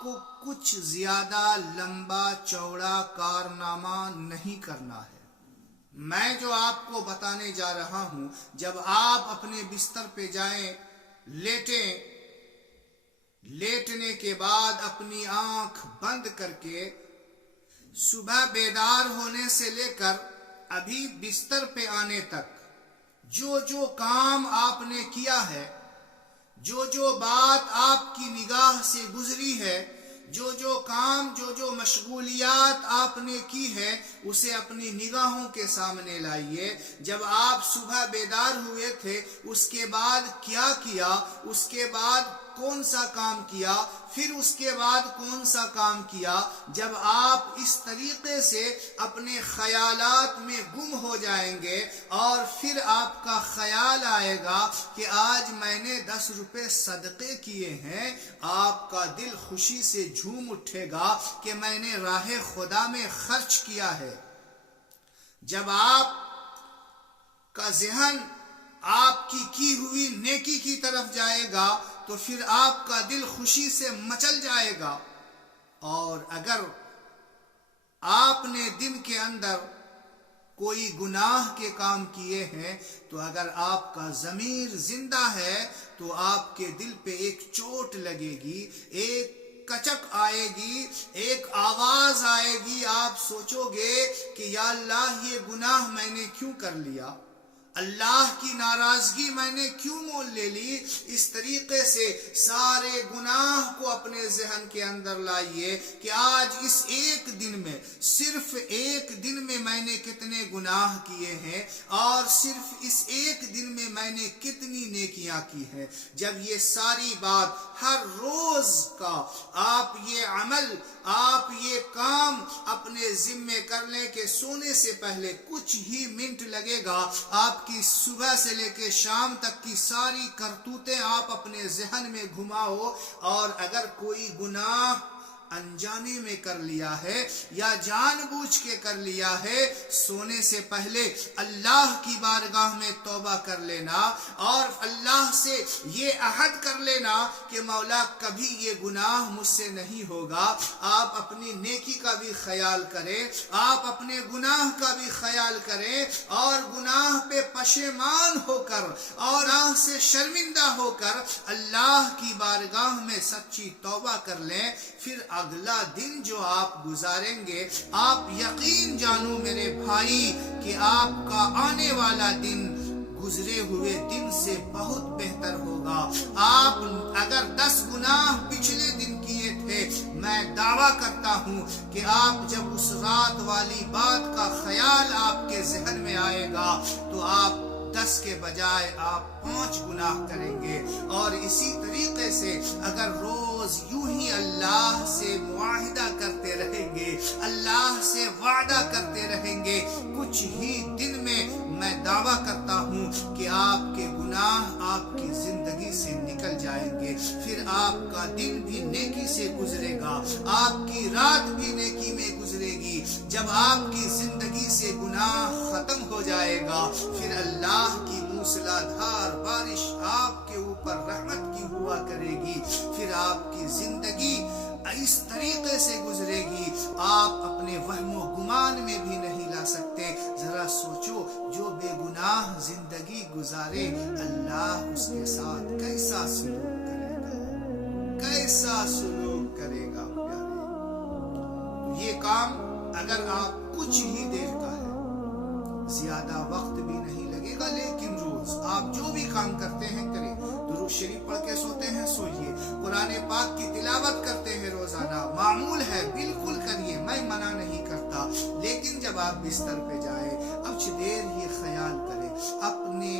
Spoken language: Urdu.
کو کچھ زیادہ لمبا چوڑا کارنامہ نہیں کرنا ہے۔ میں جو آپ کو بتانے جا رہا ہوں، جب آپ اپنے بستر پہ جائیں، لیٹنے کے بعد اپنی آنکھ بند کر کے صبح بیدار ہونے سے لے کر ابھی بستر پہ آنے تک جو کام آپ نے کیا ہے، جو بات آپ کی نگاہ سے گزری ہے، جو کام جو مشغولیات آپ نے کی ہے، اسے اپنی نگاہوں کے سامنے لائیے۔ جب آپ صبح بیدار ہوئے تھے، اس کے بعد کیا کیا، اس کے بعد کون سا کام کیا، پھر اس کے بعد کون سا کام کیا۔ جب آپ اس طریقے سے اپنے خیالات میں گم ہو جائیں گے اور پھر آپ کا خیال آئے گا کہ آج میں نے 10 روپے صدقے کیے ہیں، آپ کا دل خوشی سے جھوم اٹھے گا کہ میں نے راہ خدا میں خرچ کیا ہے۔ جب آپ کا ذہن آپ کی ہوئی نیکی کی طرف جائے گا تو پھر آپ کا دل خوشی سے مچل جائے گا۔ اور اگر آپ نے دن کے اندر کوئی گناہ کے کام کیے ہیں تو اگر آپ کا ضمیر زندہ ہے تو آپ کے دل پہ ایک چوٹ لگے گی، ایک کچک آئے گی، ایک آواز آئے گی، آپ سوچو گے کہ یا اللہ یہ گناہ میں نے کیوں کر لیا، اللہ کی ناراضگی میں نے کیوں مول لے لی۔ اس طریقے سے سارے گناہ کو اپنے ذہن کے اندر لائیے کہ آج اس ایک دن میں، صرف ایک دن میں نے کتنے گناہ کیے ہیں اور صرف اس ایک دن میں نے کتنی نیکیاں کی ہیں۔ جب یہ ساری بات ہر روز کا آپ یہ عمل، آپ یہ کام اپنے ذمے کر لیں کہ سونے سے پہلے کچھ ہی منٹ لگے گا، آپ کی صبح سے لے کے شام تک کی ساری کرتوتیں آپ اپنے ذہن میں گھماؤ، اور اگر کوئی گناہ انجانے میں کر لیا ہے یا جان بوجھ کے کر لیا ہے، سونے سے پہلے اللہ کی بارگاہ میں توبہ کر لینا اور اللہ سے یہ عہد کر لینا کہ مولا کبھی یہ گناہ مجھ سے نہیں ہوگا۔ آپ اپنی نیکی کا بھی خیال کریں، آپ اپنے گناہ کا بھی خیال کریں اور گناہ پہ پشیمان ہو کر اور آنکھ سے شرمندہ ہو کر اللہ کی بارگاہ میں سچی توبہ کر لیں۔ پھر اگلا دن جو آپ گزاریں گے، آپ یقین جانو میرے بھائی کہ آپ کا آنے والا دن گزرے ہوئے دن سے بہت بہتر ہوگا۔ آپ اگر 10 گناہ پچھلے دن کیے تھے، میں دعویٰ کرتا ہوں کہ آپ جب اس رات والی بات کا خیال آپ کے ذہن میں آئے گا تو آپ 10 کے بجائے آپ 5 گناہ کریں گے۔ اور اسی طریقے سے اگر روز یوں ہی اللہ سے معاہدہ کرتے رہیں گے، اللہ سے وعدہ کرتے رہیں گے، کچھ ہی دن میں دعویٰ کرتا ہوں کہ آپ کے گناہ آپ کی زندگی سے نکل جائیں گے۔ پھر آپ کا دن بھی نیکی سے گزرے گا، آپ کی رات بھی نیکی میں گزرے گی۔ جب آپ کی زندگی سے گناہ ختم ہو جائے گا، پھر اللہ کی موسلادھار بارش آپ کے اوپر رحمت کی ہوا کرے گی۔ پھر آپ کی زندگی اس طریقے سے گزرے گی، آپ اپنے وہم و گمان میں بھی نہیں لا سکتے۔ ذرا سوچو، جو بے گناہ زندگی گزارے، اللہ اس کے ساتھ کیسا سلوک کرے گا، کیسا سلوک کرے گا پیارے۔ یہ کام اگر آپ کچھ ہی دیر کا ہے، زیادہ وقت بھی نہیں لگے گا، لیکن روز آپ جو بھی کام کرتے ہیں کریں۔ درود شریف پڑھ کے سوتے ہیں، سوئیے۔ قرآن پاک کی تلاوت کرتے ہیں روزانہ، معمول ہے، بالکل کریے، میں منع نہیں کرتا۔ لیکن جب آپ بستر پہ جائیں، کچھ دیر یہ خیال کریں، اپنے